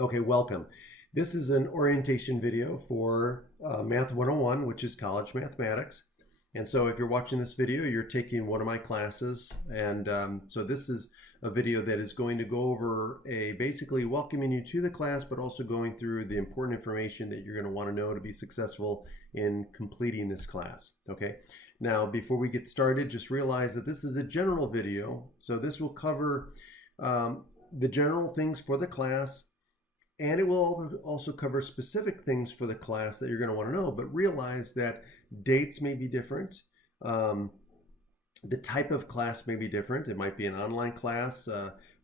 Okay, welcome. This is an orientation video for Math 101, which is college mathematics. And so if you're watching this video, you're taking one of my classes. And so this is a video that is going to go over basically welcoming you to the class, but also going through the important information that you're going to want to know to be successful in completing this class. Okay. Now, before we get started, just realize that this is a general video. So this will cover the general things for the class, and it will also cover specific things for the class that you're going to want to know, but realize that dates may be different. The type of class may be different. It might be an online class.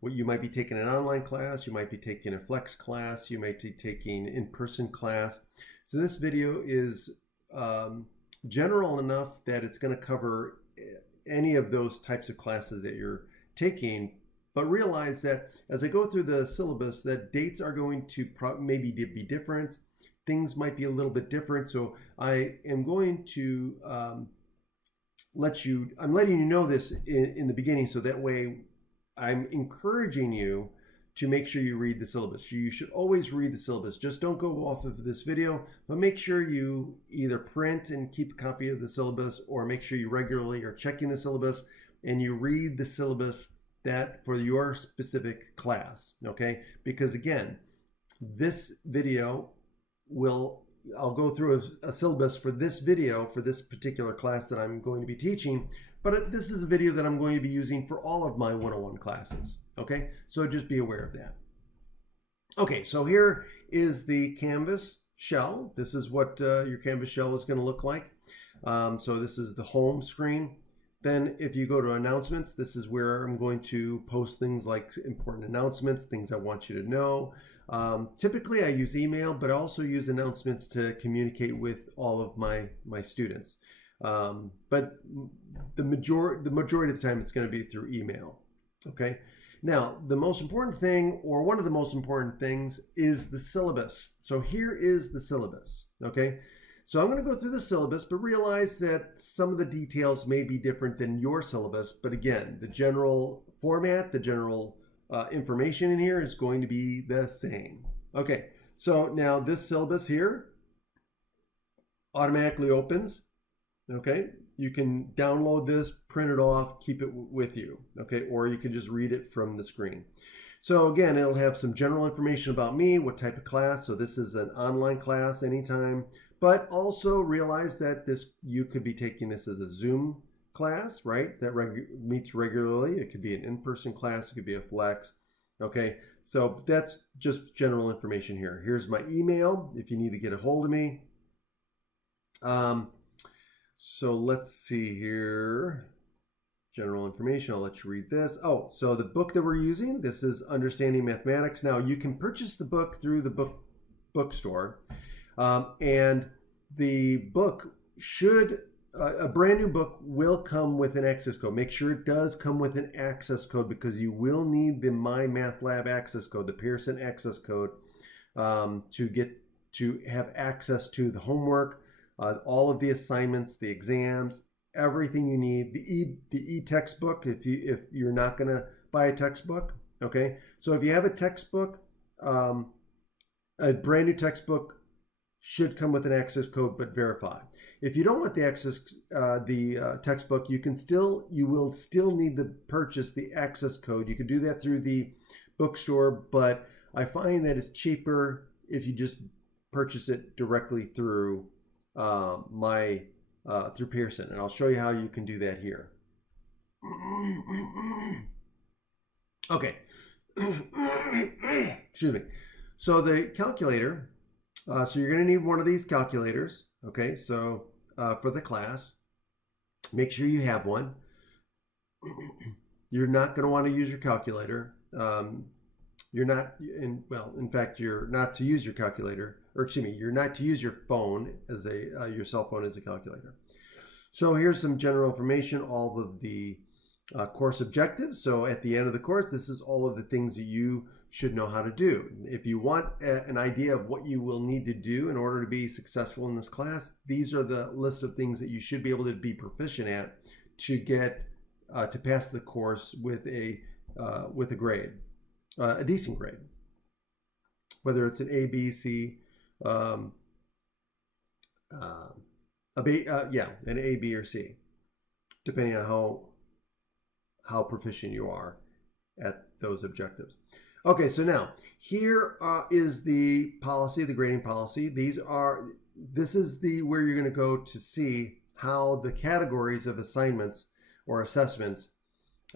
What you might be taking an online class, you might be taking a flex class, you might be taking in-person class. So this video is general enough that it's going to cover any of those types of classes that you're taking. But realize that as I go through the syllabus, that dates are going to maybe be different. Things might be a little bit different. So I am going to I'm letting you know this in the beginning, so that way I'm encouraging you to make sure you read the syllabus. You should always read the syllabus. Just don't go off of this video, but make sure you either print and keep a copy of the syllabus, or make sure you regularly are checking the syllabus and you read the syllabus that for your specific class. Okay, because again, this video I'll go through a syllabus for this video for this particular class that I'm going to be teaching, but this is a video that I'm going to be using for all of my 101 classes. Okay, so just be aware of that. Okay, so here is the Canvas shell. This is what your Canvas shell is going to look like. So this is the home screen. Then if you go to announcements, this is where I'm going to post things like important announcements, things I want you to know. Typically I use email, but I also use announcements to communicate with all of my students. But the majority of the time it's going to be through email. Okay. Now, the most important thing, or one of the most important things, is the syllabus. So here is the syllabus. Okay. So I'm going to go through the syllabus, but realize that some of the details may be different than your syllabus. But again, the general format, the general information in here is going to be the same. Okay, so now this syllabus here automatically opens. Okay, you can download this, print it off, keep it with you. Okay, or you can just read it from the screen. So again, it'll have some general information about me, what type of class. So this is an online class anytime. But also realize that you could be taking this as a Zoom class, right? That meets regularly. It could be an in-person class. It could be a flex. Okay, so that's just general information here. Here's my email if you need to get a hold of me. So let's see here. General information. I'll let you read this. Oh, so the book that we're using, this is Understanding Mathematics. Now you can purchase the book through the bookstore. And the book a brand new book will come with an access code. Make sure it does come with an access code, because you will need the My Math Lab access code, the Pearson access code, to have access to the homework, all of the assignments, the exams, everything you need. The e-textbook if you're not going to buy a textbook. Okay, so if you have a textbook, a brand new textbook should come with an access code, but verify. If you don't want the textbook, you will still need to purchase the access code. You can do that through the bookstore, but I find that it's cheaper if you just purchase it directly through through Pearson, and I'll show you how you can do that here. Okay. Excuse me. So the calculator. So you're going to need one of these calculators. Okay, so for the class, make sure you have one. You're not going to want to use your calculator. You're not to use your calculator, or excuse me, you're not to use your phone as your cell phone as a calculator. So here's some general information, all of the course objectives. So at the end of the course, this is all of the things that you should know how to do. If you want an idea of what you will need to do in order to be successful in this class, these are the list of things that you should be able to be proficient at to get to pass the course with a grade, a decent grade. whether it's an A, B, C, an A, B, or C, depending on how proficient you are at those objectives. Okay, so now here is the policy, the grading policy. This is where you're going to go to see how the categories of assignments or assessments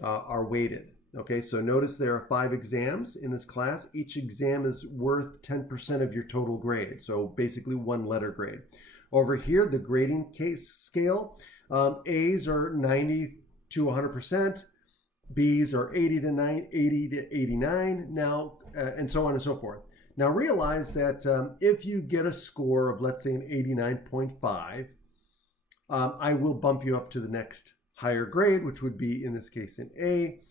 are weighted. Okay, so notice there are 5 exams in this class. Each exam is worth 10% of your total grade, so basically 1 letter grade. Over here, the grading case scale, A's are 90 to 100%, B's are 80 to 89 now, and so on and so forth. Now realize that if you get a score of, let's say, an 89.5, I will bump you up to the next higher grade, which would be, in this case, an A.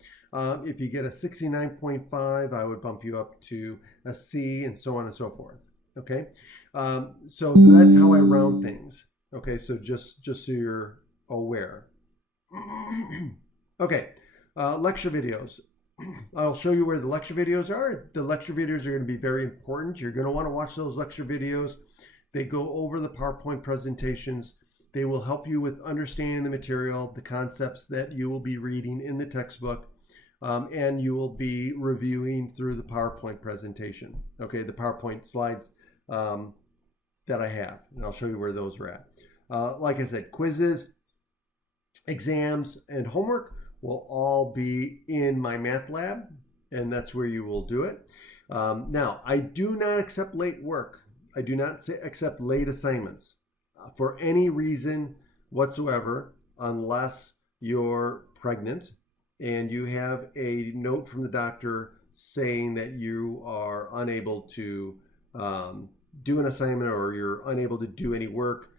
If you get a 69.5, I would bump you up to a C, and so on and so forth. Okay, so that's how I round things. Okay, so just so you're aware. Okay. Lecture videos. I'll show you where the lecture videos are. The lecture videos are going to be very important. You're going to want to watch those lecture videos. They go over the PowerPoint presentations. They will help you with understanding the material, the concepts that you will be reading in the textbook, and you will be reviewing through the PowerPoint presentation. Okay, the PowerPoint slides that I have, and I'll show you where those are at. Like I said, quizzes, exams, and homework will all be in my math lab, and that's where you will do it. Now, I do not accept late work. I do not accept late assignments for any reason whatsoever, unless you're pregnant and you have a note from the doctor saying that you are unable to do an assignment, or you're unable to do any work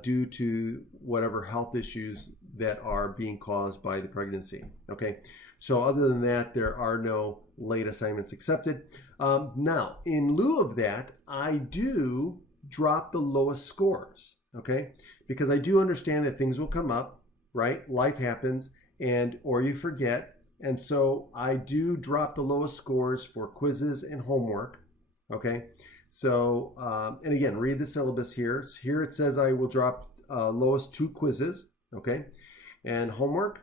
due to whatever health issues that are being caused by the pregnancy. Okay, so other than that, there are no late assignments accepted. Now, in lieu of that, I do drop the lowest scores, okay, because I do understand that things will come up, right? Life happens, or you forget, and so I do drop the lowest scores for quizzes and homework, okay? So, and again, read the syllabus here. Here it says I will drop lowest 2 quizzes, okay? And homework,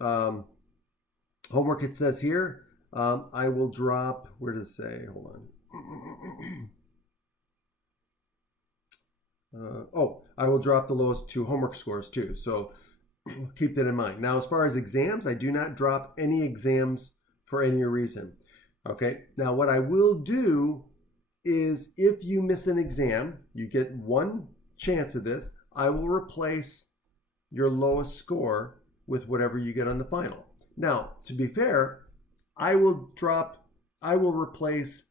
it says here, I will drop, where does it say? Hold on. I will drop the lowest 2 homework scores too. So keep that in mind. Now, as far as exams, I do not drop any exams for any reason, okay? Now, what I will do is, if you miss an exam, you get 1 chance of this, I will replace your lowest score with whatever you get on the final. Now, to be fair, I will replace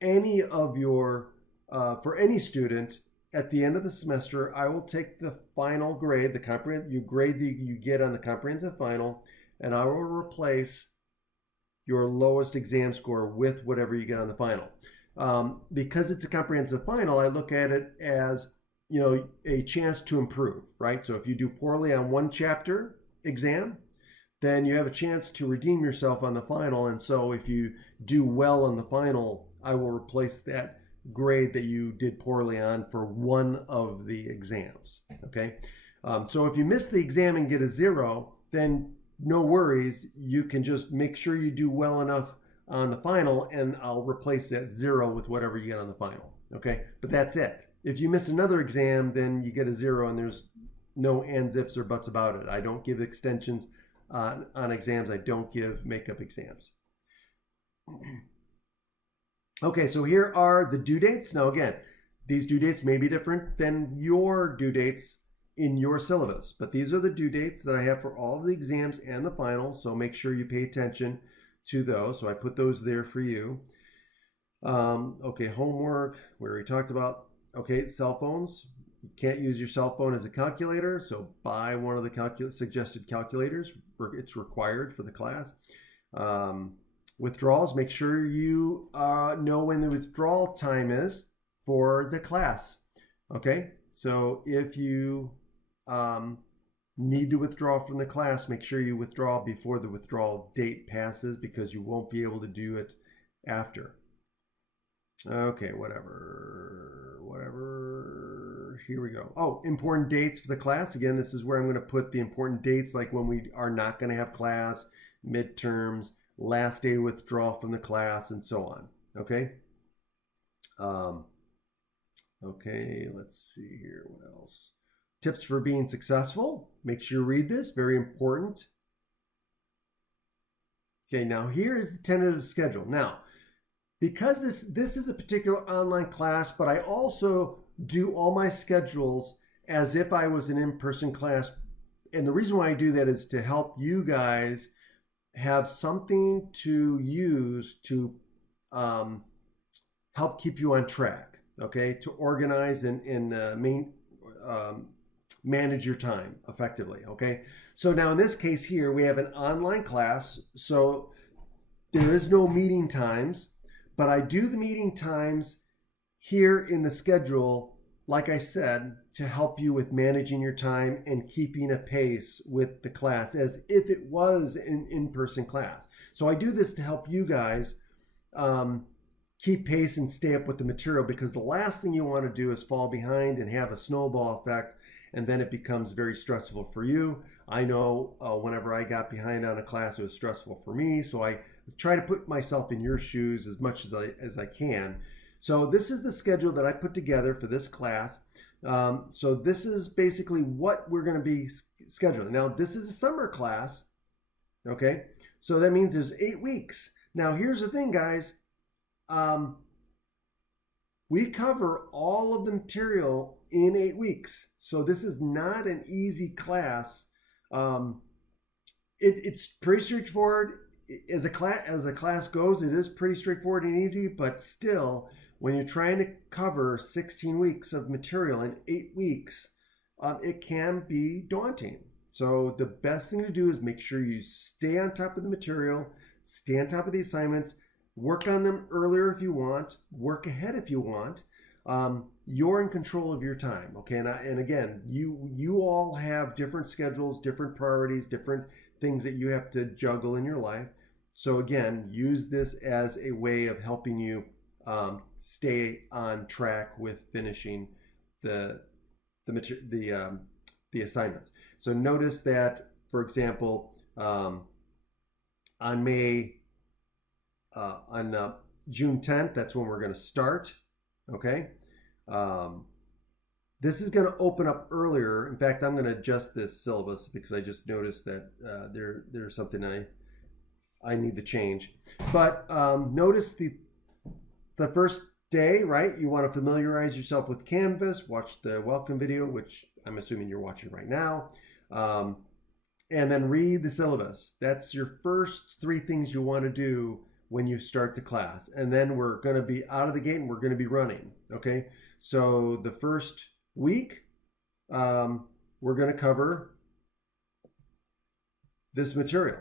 any of your, for any student, at the end of the semester, I will take the final grade, you get on the comprehensive final, and I will replace your lowest exam score with whatever you get on the final. Because it's a comprehensive final, I look at it as, a chance to improve, right? So if you do poorly on 1 chapter exam, then you have a chance to redeem yourself on the final. And so if you do well on the final, I will replace that grade that you did poorly on for 1 of the exams, okay? So if you miss the exam and get a 0, then no worries. You can just make sure you do well enough on the final, and I'll replace that 0 with whatever you get on the final, okay? But that's it. If you miss another exam, then you get a 0, and there's no ands, ifs, or buts about it. I don't give extensions on exams. I don't give makeup exams. Okay, so here are the due dates. Now again, these due dates may be different than your due dates in your syllabus, but these are the due dates that I have for all of the exams and the final, so make sure you pay attention to those. So I put those there for you. Okay, homework, we already talked about. Okay, cell phones. You can't use your cell phone as a calculator, so buy one of the suggested calculators. It's required for the class. Withdrawals, make sure you know when the withdrawal time is for the class. Okay, so if you need to withdraw from the class, make sure you withdraw before the withdrawal date passes, because you won't be able to do it after. Okay, whatever. Here we go. Oh, important dates for the class. Again, this is where I'm going to put the important dates, like when we are not going to have class, midterms, last day withdrawal from the class, and so on. Okay. Um, okay, let's see here. What else? Tips for being successful. Make sure you read this. Very important. Okay, now here is the tentative schedule. Now, because this is a particular online class, but I also do all my schedules as if I was an in-person class. And the reason why I do that is to help you guys have something to use to help keep you on track, okay? To organize and manage your time effectively, okay? So now in this case here, we have an online class, so there is no meeting times, but I do the meeting times here in the schedule, like I said, to help you with managing your time and keeping a pace with the class as if it was an in-person class. So I do this to help you guys keep pace and stay up with the material, because the last thing you want to do is fall behind and have a snowball effect, and then it becomes very stressful for you. I know whenever I got behind on a class, it was stressful for me, so I try to put myself in your shoes as much as I can. So this is the schedule that I put together for this class. So this is basically what we're going to be scheduling. Now, this is a summer class, okay? So that means there's 8 weeks. Now, here's the thing, guys. We cover all of the material in 8 weeks. So this is not an easy class. It's pretty straightforward. As a class goes, it is pretty straightforward and easy, but still, when you're trying to cover 16 weeks of material in 8 weeks, it can be daunting. So the best thing to do is make sure you stay on top of the material, stay on top of the assignments, work on them earlier if you want, work ahead if you want. You're in control of your time, okay? And again, you all have different schedules, different priorities, different things that you have to juggle in your life. So again, use this as a way of helping you stay on track with finishing the assignments. So notice that, for example, on June 10th, that's when we're going to start. Okay. This is going to open up earlier. In fact, I'm going to adjust this syllabus because I just noticed that there's something I need to change. But notice the first day, right? You want to familiarize yourself with Canvas, watch the welcome video, which I'm assuming you're watching right now, and then read the syllabus. That's your first 3 things you want to do when you start the class. And then we're going to be out of the gate and we're going to be running, okay? So the first week, we're going to cover this material.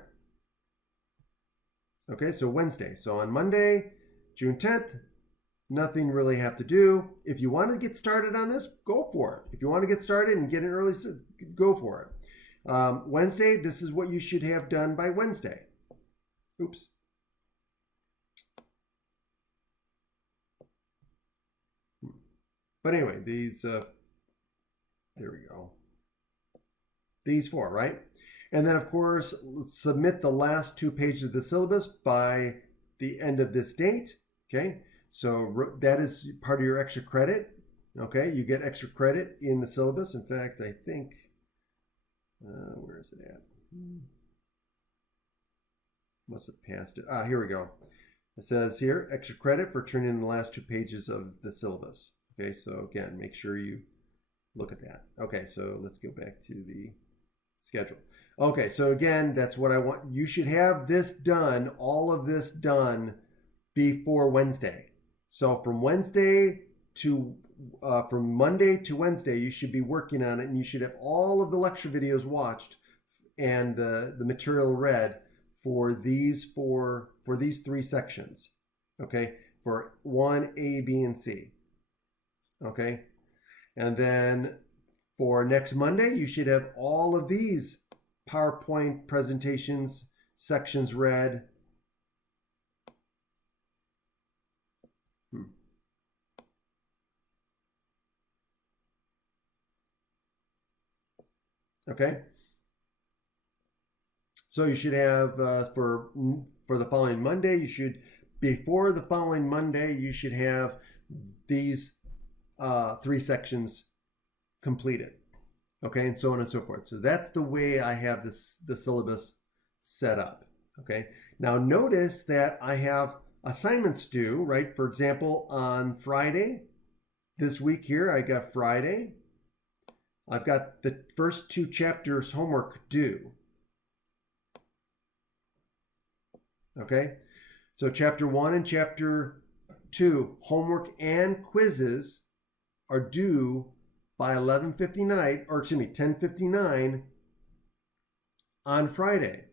Okay, so Wednesday. So on Monday, June 10th, nothing really have to do. If you want to get started on this, go for it. If you want to get started and get in early, go for it. Wednesday, this is what you should have done by Wednesday. Oops. But anyway, these, there we go. These 4, right? And then, of course, submit the last 2 pages of the syllabus by the end of this date, okay? So that is part of your extra credit, okay? You get extra credit in the syllabus. In fact, I think, where is it at? Must have passed it. Here we go. It says here, extra credit for turning in the last 2 pages of the syllabus. Okay, so again, make sure you look at that. Okay, so let's go back to the schedule. Okay, so again, that's what I want. You should have this done, all of this done before Wednesday. So from Monday to Wednesday, you should be working on it, and you should have all of the lecture videos watched and the material read for these 3 sections. Okay, for 1, A, B, and C. Okay, and then for next Monday, you should have all of these PowerPoint presentations sections read. Okay. So you should have for the following Monday, before the following Monday, you should have these 3 sections completed. Okay, and so on and so forth. So that's the way I have the syllabus set up. Okay, now notice that I have assignments due, right? For example, on Friday, this week here, I got Friday. I've got the first 2 chapters homework due. Okay, so chapter 1 and chapter 2, homework and quizzes, are due by 11:59, or excuse me, 10:59 on Friday.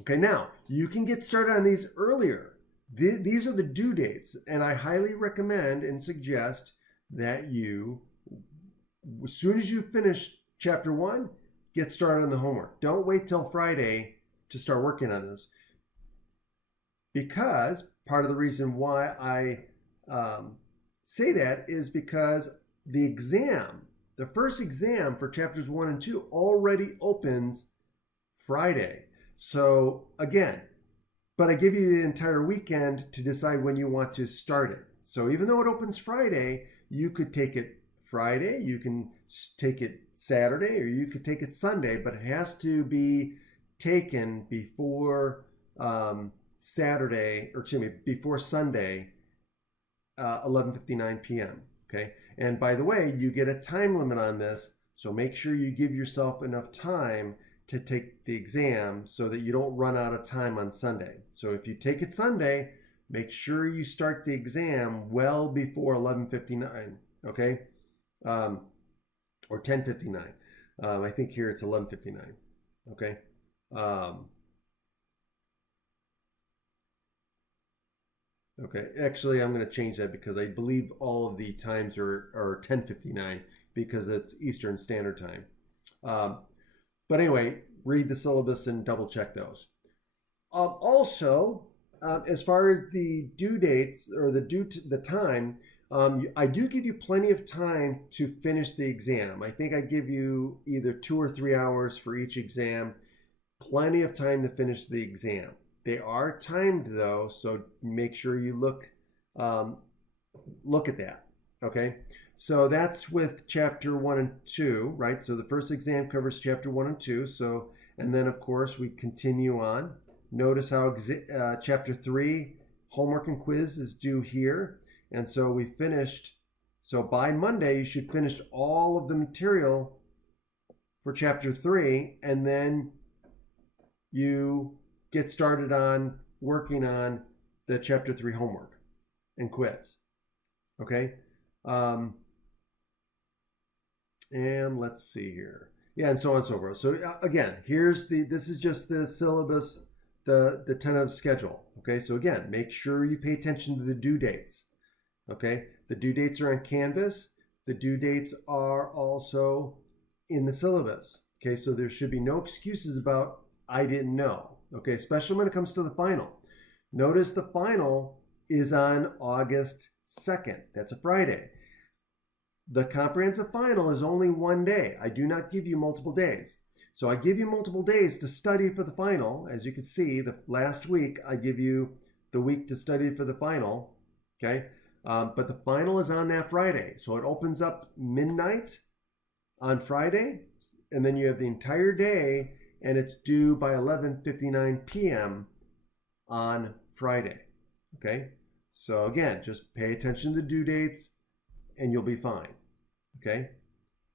Okay, now you can get started on these earlier. These are the due dates, and I highly recommend and suggest that you, as soon as you finish chapter 1, get started on the homework. Don't wait till Friday to start working on this, because part of the reason why I say that is because the first exam for chapters 1 and 2 already opens Friday. So again, but I give you the entire weekend to decide when you want to start it. So even though it opens Friday, you could take it Friday, you can take it Saturday, or you could take it Sunday, but it has to be taken before Saturday, or excuse me, before Sunday, 11:59 p.m. Okay, and by the way, you get a time limit on this, so make sure you give yourself enough time to take the exam so that you don't run out of time on Sunday. So if you take it Sunday, make sure you start the exam well before 11:59. Okay, or 10:59. I think here it's 11:59. Okay. Okay, actually, I'm going to change that because I believe all of the times are 10:59 because it's Eastern Standard Time. But anyway, read the syllabus and double check those. Also, as far as the due dates or the time, I do give you plenty of time to finish the exam. I think I give you either 2 or 3 hours for each exam. Plenty of time to finish the exam. They are timed though, so make sure you look at that. Okay, so that's with chapter 1 and 2, right? So the first exam covers chapter 1 and 2. So, and then of course we continue on. Notice how chapter 3, homework and quiz, is due here, and so we finished. So by Monday you should finish all of the material for chapter 3, and then you get started on working on the chapter 3 homework and quiz. Okay, and let's see here. Yeah, and so on and so forth. So again, this is just the syllabus, the tentative schedule. Okay, so again, make sure you pay attention to the due dates. Okay, the due dates are on Canvas. The due dates are also in the syllabus. Okay, so there should be no excuses about I didn't know. Okay, especially when it comes to the final. Notice the final is on August 2nd. That's a Friday. The comprehensive final is only 1 day. I do not give you multiple days. So I give you multiple days to study for the final. As you can see, the last week I give you the week to study for the final. Okay, but the final is on that Friday. So it opens up midnight on Friday, and then you have the entire day, and it's due by 11:59 p.m. on Friday. Okay, so again, just pay attention to the due dates and you'll be fine. Okay,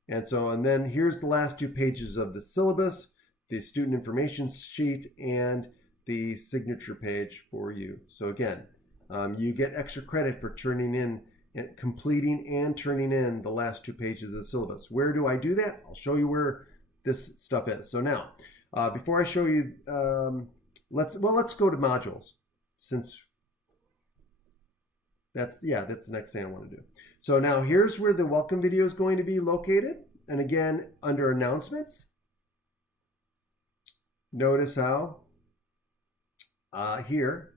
and then here's the last 2 pages of the syllabus, the student information sheet, and the signature page for you. So again, you get extra credit for turning in and completing and turning in the last 2 pages of the syllabus. Where do I do that? I'll show you where this stuff is. So now, before I show you, let's go to modules, since that's the next thing I want to do. So now here's where the welcome video is going to be located. And again, under announcements, notice how here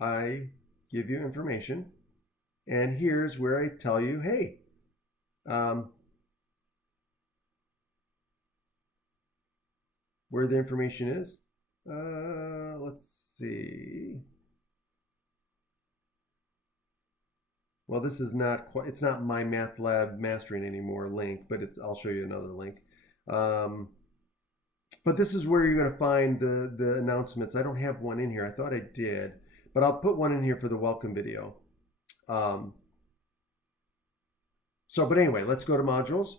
I give you information. And here's where I tell you, hey, where the information is. Let's see. Well, this is not quite, it's not My Math Lab Mastering anymore link, but I'll show you another link. But this is where you're going to find the announcements. I don't have one in here. I thought I did, but I'll put one in here for the welcome video. But anyway, let's go to modules.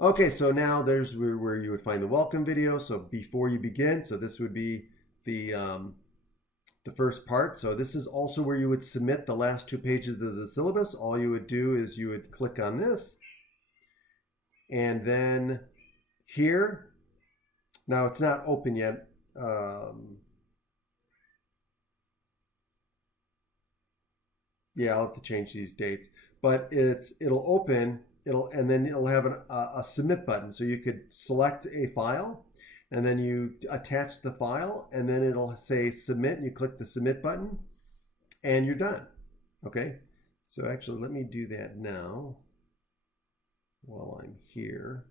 Okay, so now there's where you would find the welcome video. So before you begin, so this would be the first part. So this is also where you would submit the last 2 pages of the syllabus. All you would do is you would click on this. And then here, now it's not open yet. Yeah, I'll have to change these dates, but it'll open, and then it'll have a submit button. So you could select a file, and then you attach the file, and then it'll say submit, and you click the submit button, and you're done. Okay, so actually let me do that now while I'm here.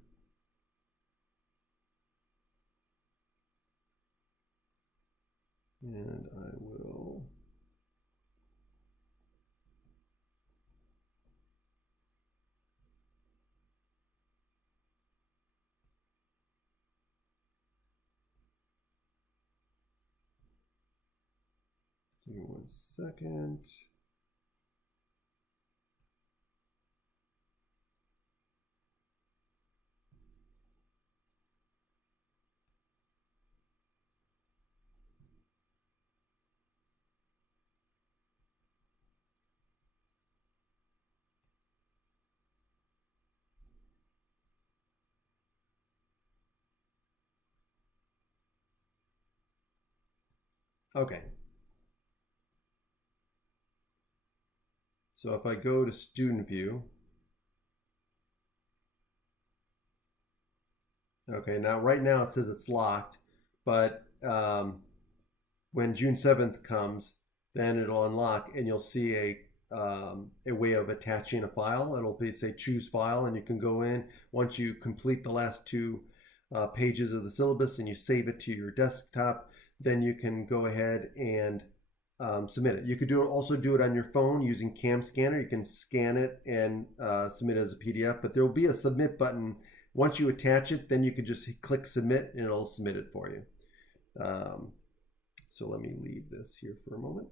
And I will give me 1 second. Okay. So if I go to student view, okay, now right now it says it's locked, but when June 7th comes, then it'll unlock and you'll see a way of attaching a file. It'll say choose file, and you can go in once you complete the last 2 pages of the syllabus and you save it to your desktop. Then you can go ahead and submit it. You could also do it on your phone using Cam Scanner. You can scan it and submit it as a PDF, but there will be a submit button. Once you attach it, then you could just click submit and it'll submit it for you. So let me leave this here for a moment.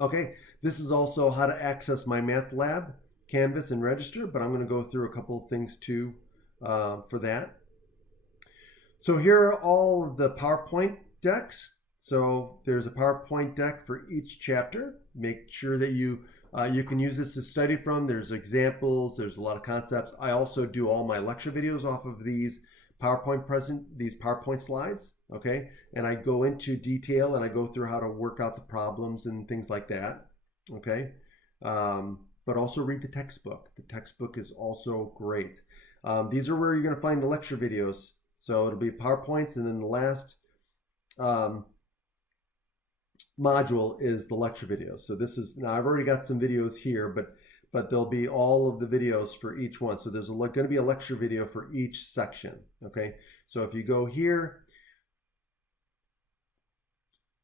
Okay, this is also how to access My Math Lab Canvas and register, but I'm going to go through a couple of things too for that. So here are all of the PowerPoint decks. So there's a PowerPoint deck for each chapter. Make sure that you can use this to study from. There's examples, there's a lot of concepts. I also do all my lecture videos off of these PowerPoint slides, okay? And I go into detail and I go through how to work out the problems and things like that, okay? But also read the textbook. The textbook is also great. These are where you're gonna find the lecture videos. So it'll be PowerPoints, and then the last module is the lecture videos. So this is, now I've already got some videos here, but there'll be all of the videos for each one. So there's going to be a lecture video for each section, okay? So if you go here,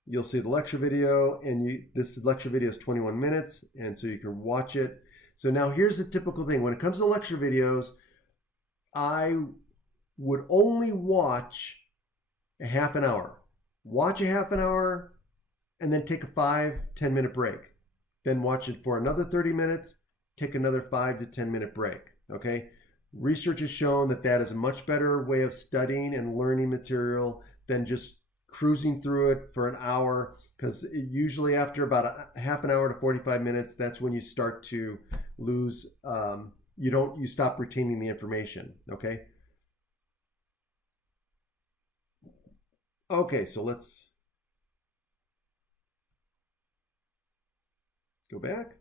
you'll see the lecture video, and this lecture video is 21 minutes, and so you can watch it. So now here's the typical thing. When it comes to lecture videos, I would only watch a half an hour. Watch a half an hour, and then take a 5-10 minute break. Then watch it for another 30 minutes, take another 5 to 10 minute break, okay? Research has shown that that is a much better way of studying and learning material than just cruising through it for an hour, because usually after about a half an hour to 45 minutes, that's when you start to lose, you stop retaining the information, okay? Okay, so let's go back.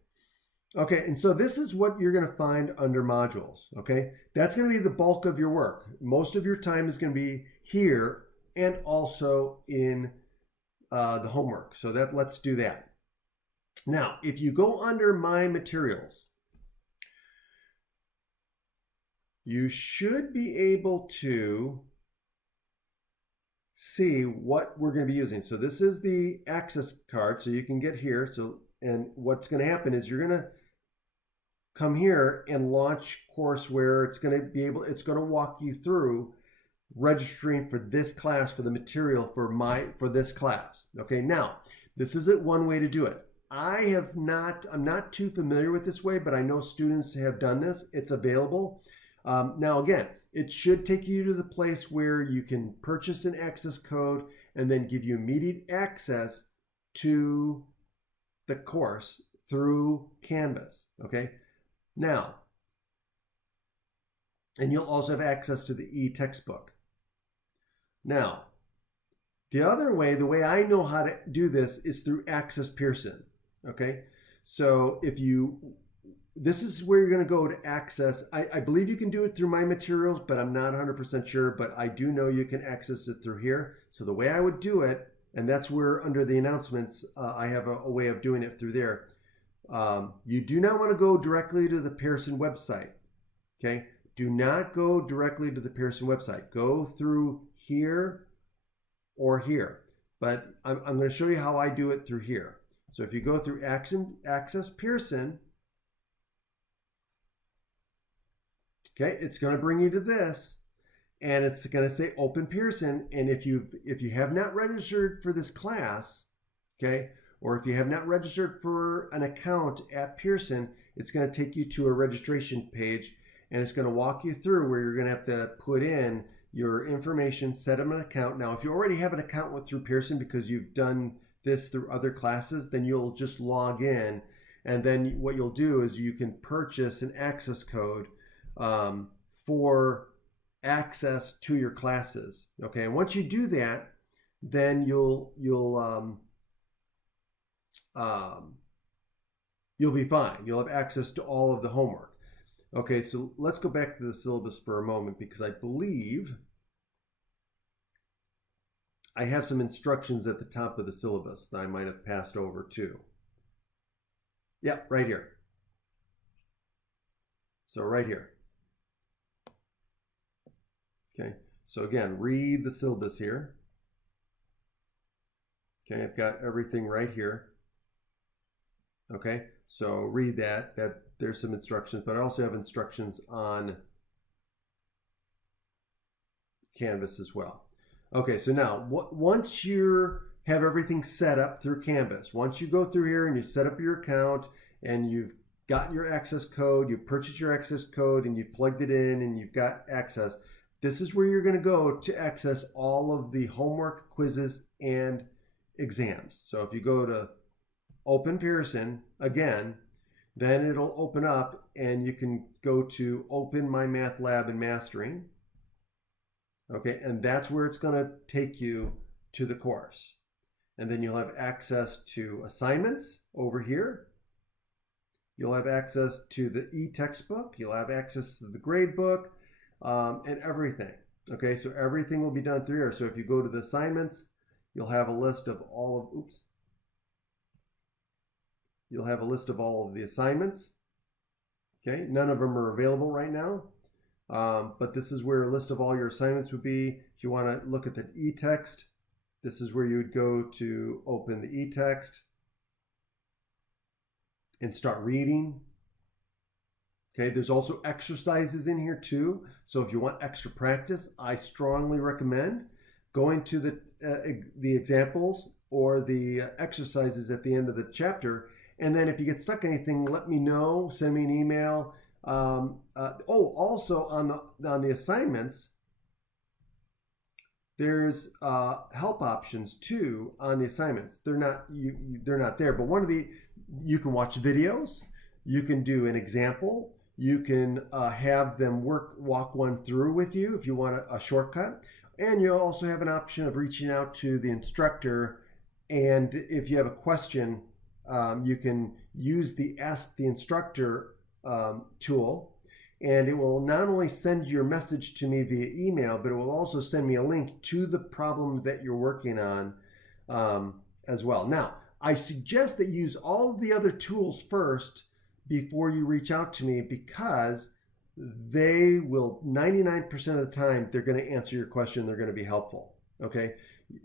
Okay, and so this is what you're going to find under modules, okay? That's going to be the bulk of your work. Most of your time is going to be here and also in the homework. So let's do that. Now, if you go under My Materials, you should be able to see what we're going to be using. So this is the access card, so you can get here. And what's going to happen is you're going to come here and launch course where it's going to walk you through registering for this class, for the material for this class. Okay, now this isn't one way to do it. I'm not too familiar with this way, but I know students have done this. It's available. Now again, it should take you to the place where you can purchase an access code and then give you immediate access to the course through Canvas. Okay. Now, and you'll also have access to the e-textbook. Now, the other way, the way I know how to do this is through Access Pearson. Okay, so this is where you're going to go to access. I believe you can do it through My Materials, but I'm not 100% sure, but I do know you can access it through here. So the way I would do it, and that's where under the announcements, I have a way of doing it through there. You do not want to go directly to the Pearson website. Okay, do not go directly to the Pearson website. Go through here or here. But I'm going to show you how I do it through here. So if you go through Access Pearson, okay, it's going to bring you to this, and it's going to say Open Pearson. And if you have not registered for this class, okay, or if you have not registered for an account at Pearson, it's going to take you to a registration page, and it's going to walk you through where you're going to have to put in your information, set up an account. Now, if you already have an account through Pearson because you've done this through other classes, then you'll just log in, and then what you'll do is you can purchase an access code for access to your classes. Okay, and once you do that, then you'll be fine. You'll have access to all of the homework. Okay, so let's go back to the syllabus for a moment, because I believe I have some instructions at the top of the syllabus that I might have passed over too. Yeah, right here. So right here. Okay, so again, read the syllabus here. Okay, I've got everything right here. Okay, so read that. There's some instructions, but I also have instructions on Canvas as well. Okay, so now once you have everything set up through Canvas, once you go through here and you set up your account and you've got your access code, you purchased your access code and you plugged it in and you've got access, this is where you're going to go to access all of the homework, quizzes, and exams. So if you go to Open Pearson again, then it'll open up and you can go to Open My Math Lab and Mastering. Okay, and that's where it's going to take you to the course. And then you'll have access to assignments over here. You'll have access to the e-textbook. You'll have access to the grade book and everything. Okay, so everything will be done through here. So if you go to the assignments, you'll have a list of all of, you'll have a list of all of the assignments. Okay, none of them are available right now. But this is where a list of all your assignments would be. If you want to look at the e-text, this is where you would go to open the e-text and start reading. Okay, there's also exercises in here too. So if you want extra practice, I strongly recommend going to the examples or the exercises at the end of the chapter. And then if you get stuck in anything, let me know, send me an email. Also on the assignments, there's help options too on the assignments. They're not there, but you can watch videos, you can do an example, you can have them walk one through with you if you want a shortcut, and you'll also have an option of reaching out to the instructor, and if you have a question, you can use the Ask the Instructor tool, and it will not only send your message to me via email, but it will also send me a link to the problem that you're working on as well. Now, I suggest that you use all of the other tools first before you reach out to me, because they will 99% of the time they're going to answer your question. They're going to be helpful. Okay,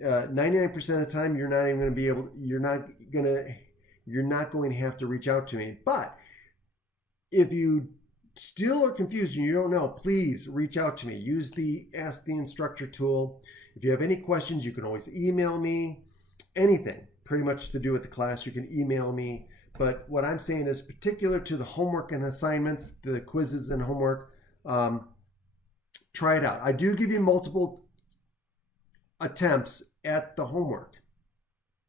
99% of the time you're not even going to be able. You're not going to have to reach out to me. But if you still are confused and you don't know, please reach out to me. Use the Ask the Instructor tool. If you have any questions, you can always email me. Anything pretty much to do with the class, you can email me. But what I'm saying is particular to the homework and assignments, the quizzes and homework, try it out. I do give you multiple attempts at the homework.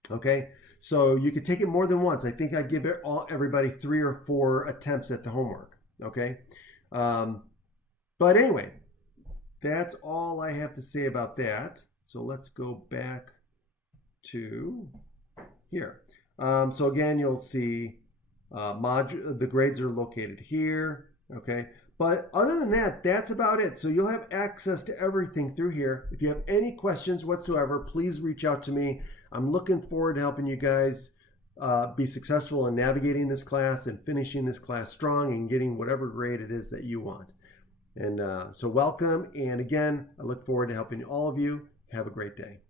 Okay, so you could take it more than once. I think I give everybody 3 or 4 attempts at the homework. Okay, but anyway, that's all I have to say about that. So let's go back to here. So again, you'll see the grades are located here. Okay, but other than that, that's about it. So you'll have access to everything through here. If you have any questions whatsoever, please reach out to me. I'm looking forward to helping you guys be successful in navigating this class and finishing this class strong and getting whatever grade it is that you want. And so welcome. And again, I look forward to helping all of you. Have a great day.